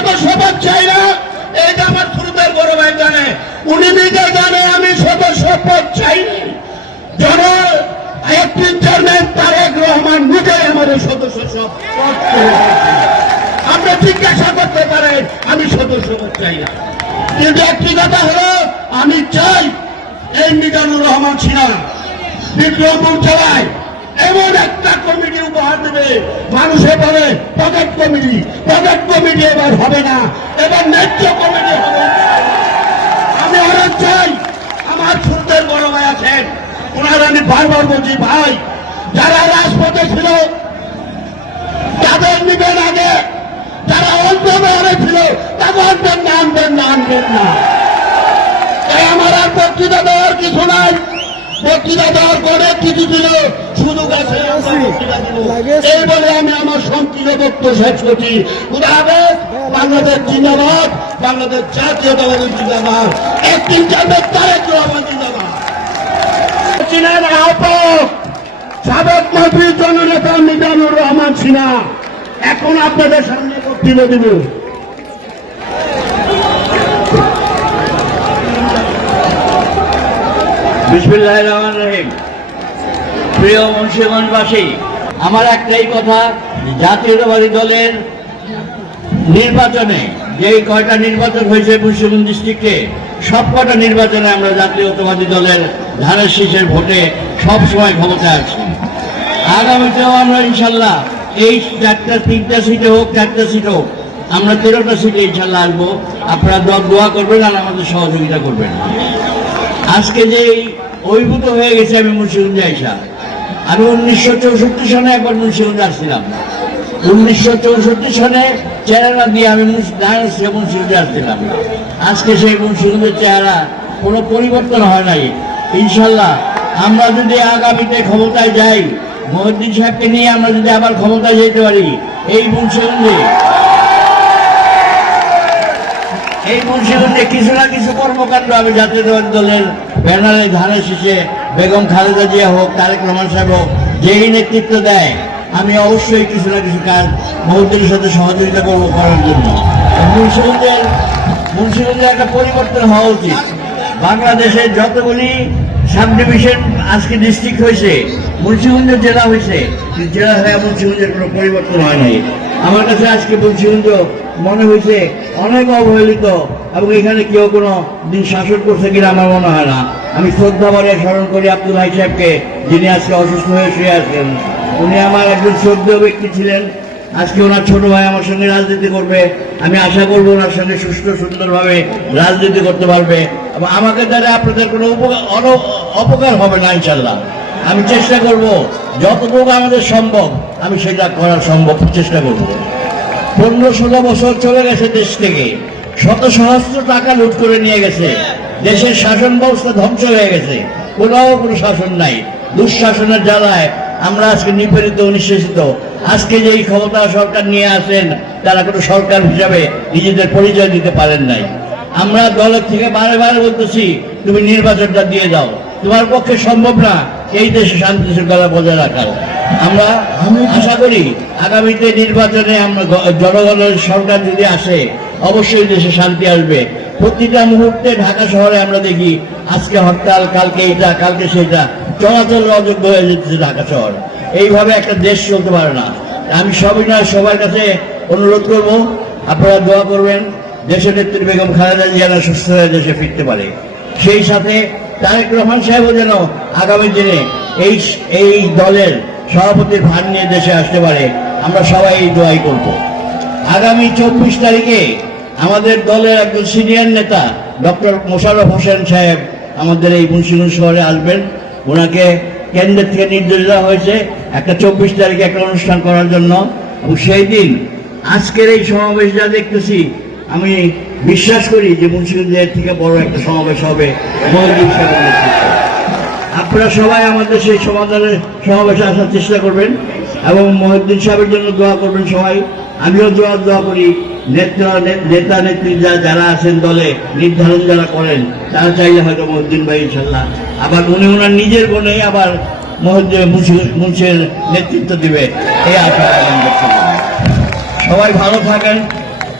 যত শপথ চাই না, এটা আমার গুরুদের বড় ভাই জানে। উনি নিজে জানে, আমি শত শপথ সদস্য শপথ আমি সদস্য চাই না। কথা হলো, আমি চাই এই মিজানুর রহমান সিনহা বিক্রমপুর জেলায় এমন একটা কমিটি উপহার দেবে, মানুষে বলে প্রজেক্ট কমিটি প্রজেক্ট কমিটি এবার হবে না, এবার ন্যায্য কমিটি হবে। আমি অনেক চাই, আমার ছোটদের বড় ভাই আছেন, ওনার আমি বারবার বলছি, ভাই, যারা রাজপথে ছিল, তাদের নিবেন আগে, যারা অন্তরে ছিল তাদের আনবেন না আনবেন না আনবেন না। আমার আর বক্তৃতা দেওয়ার কিছু নাই। বক্তৃতা দেওয়ার অনেক কিছু ছিল শুধু গাছে। এই বলে আমি আমার সংকীর্ণ বক্তব্য শেষ করছি। উদাহরণ বাংলাদেশ জিন্দাবাদ বাংলাদেশ জাতীয়তাবাদী জিন্দাবাদ। একটি জানবেন তারেক রহমান জিন্দাবাদ। ছিলেন আহ্বায়ক সাবেক মন্ত্রী জননেতা মিজানুর রহমান সিনহা। এখন আপনাদের সামনে বক্তব্য দিব। আমার একটাই কথা, জাতীয়তাবাদী দলের নির্বাচনে যে কয়টা নির্বাচন হয়েছে মুন্সিগঞ্জ ডিস্ট্রিক্টে সব কটা নির্বাচনে আমরা জাতীয়তাবাদী দলের ধানের শীষের ভোটে সব সময় ক্ষমতায় আছি। আগামীতেও আমরা ইনশাল্লাহ এই চারটা, তিনটা সিটে হোক, চারটা সিট হোক, আমরা তেরোটা সিটে ইনশাল্লাহ আসব। আপনারা দোয়া করবেন আর আমাদের সহযোগিতা করবেন। আজকে যে অভিভূত হয়ে গেছে আমি মুন্সিগঞ্জে আইসা আমি উনিশশো চৌষট্টি সনে একবার মুন্সিগঞ্জে আসছিলাম। উনিশশো চৌষট্টি সনে চেহারা দিয়ে আমি মুন্সিগঞ্জে আসছিলাম। আজকে সেই মুন্সিগঞ্জের চেহারা কোনো পরিবর্তন হয় নাই। ইনশাল্লাহ আমরা যদি আগামীতে ক্ষমতায় যাই, মহিউদ্দিন সাহেবকে নিয়ে আমরা যদি আবার ক্ষমতায় যেতে পারি, এই মুন্সিগঞ্জে এই মুন্সিগঞ্জে কিছু না কিছু কর্মকাণ্ড আমি জাতীয়তাবাদী দলের ব্যানারে ধারে শীষে বেগম খালেদা জিয়া হোক, তারেক রহমান সাহেব হোক, যেই নেতৃত্ব দেয়, আমি অবশ্যই কিছু না কিছু কাজ মহদ্দের সাথে সহযোগিতা করব করার জন্য। মুন্সিগঞ্জের মুন্সিগঞ্জের একটা পরিবর্তন হওয়া উচিত। বাংলাদেশের যতগুলি সাব ডিভিশন আজকে ডিস্ট্রিক্ট হয়েছে মুন্সিগঞ্জ জেলা হয়েছে জেলা হয়ে মুন্সিগঞ্জের কোনো পরিবর্তন হয় নাই। আমার কাছে আজকে মুন্সিগঞ্জ মনে হয়েছে অনেক অবহেলিত, এবং এখানে কেউ কোনো দিন শাসন করছে কিনা আমার মনে হয় না। আমি শ্রদ্ধা ভরে স্মরণ করি আব্দুল হাই সাহেবকে, যিনি আজকে অসুস্থ হয়ে শুয়ে আছেন। উনি আমার একজন শ্রদ্ধেয় ব্যক্তি ছিলেন। আজকে ওনার ছোট ভাই আমার সঙ্গে রাজনীতি করবে। আমি আশা করব ওনার সঙ্গে সুস্থ, সুন্দরভাবে রাজনীতি করতে পারবে। এবং আমাকে দ্বারা আপনাদের কোনো উপকার অপকার হবে না ইনশাল্লাহ আমি চেষ্টা করব, যতটুকু আমাদের সম্ভব, আমি সেটা করার সম্ভব চেষ্টা করব। পনেরো ষোলো বছর চলে গেছে দেশ থেকে। শত সহস্র টাকা লুট করে নিয়ে গেছে। দেশের শাসন ব্যবস্থা ধ্বংস হয়ে গেছে। কোথাও কোনো শাসন নাই। দুঃশাসনের জ্বালায় আমরা আজকে নিপীড়িত নিঃশেষিত আজকে যে এই ক্ষমতা সরকার নিয়ে আসেন, তারা কোনো সরকার হিসাবে নিজেদের পরিচয় দিতে পারেন নাই। আমরা দলের থেকে বারে বারে বলতেছি, তুমি নির্বাচনটা দিয়ে দাও তোমার পক্ষে সম্ভব না এই দেশে শান্তি শৃঙ্খলা বজায় রাখার। আমরা আশা করি আগামীতে নির্বাচনে আমরা জনগণের সরকার যদি আসে অবশ্যই দেশে শান্তি আসবে। প্রতিটা মুহূর্তে ঢাকা শহরে আমরা দেখি আজকে হরতাল কালকে এটা কালকে সেটা। চলাচল অযোগ্য হয়ে যাচ্ছে ঢাকা শহর। এইভাবে একটা দেশ চলতে পারে না। আমি সবই নয় সবার কাছে অনুরোধ করব আপনারা দোয়া করবেন দেশের নেত্রী বেগম খালেদা জিয়ারা সুস্থ হয়ে দেশে ফিরতে পারে। সেই সাথে তারেক রহমান সাহেবও যেন আগামী দিনে এই এই দলের সভাপতির ভার নিয়ে দেশে আসতে পারে, আমরা সবাই এই দোয়াই করব। আগামী চব্বিশ তারিখে আমাদের দলের একজন সিনিয়র নেতা, ডক্টর মোশাররফ হোসেন সাহেব আমাদের এই মুন্সিগঞ্জ শহরে আসবেন। ওনাকে কেন্দ্রের থেকে নির্দেশ দেওয়া হয়েছে একটা চব্বিশ তারিখে একটা অনুষ্ঠান করার জন্য। এবং সেই দিন আজকের এই সমাবেশ যা দেখতেছি আমি বিশ্বাস করি যে মুন্সিগঞ্জের থেকে বড় একটা সমাবেশ হবে। আপনারা সবাই আমাদের সেই সমাধানের সমাবেশে আসার চেষ্টা করবেন এবং মহিউদ্দিন সাহেবের জন্য দোয়া করবেন সবাই। আমিও দোয়া দোয়া করি নেতা নেতা নেত্রী যা- যারা আছেন দলে, নির্ধারণ যারা করেন, তারা চাইলে হয়তো মহিউদ্দিন ভাই ইনশাল্লাহ। আবার উনি ওনার নিজের গুণে আবার মুন্সির নেতৃত্ব দিবে। এই আশা সবাই ভালো থাকেন।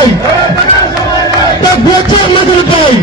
সিনাবাই ডাক দিয়েছে মধুর ভাই